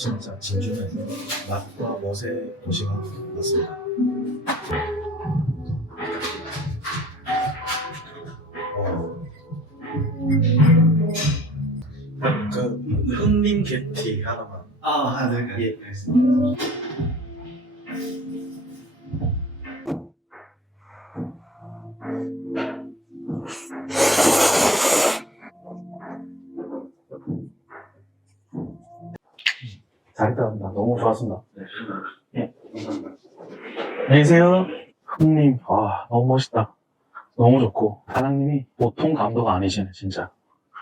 진짜 진주는 맛과 멋의 도시가 맞습니다. 어. 그 흥림 게티 하나만 아, 아, 네, 예. 알겠습니다. 잘했다. 나 너무 좋았습니다. 네, 감사합니다. 안녕히 계세요. 흥님 와 너무 멋있다. 너무 좋고. 사장님이 보통 감도가 아니시네 진짜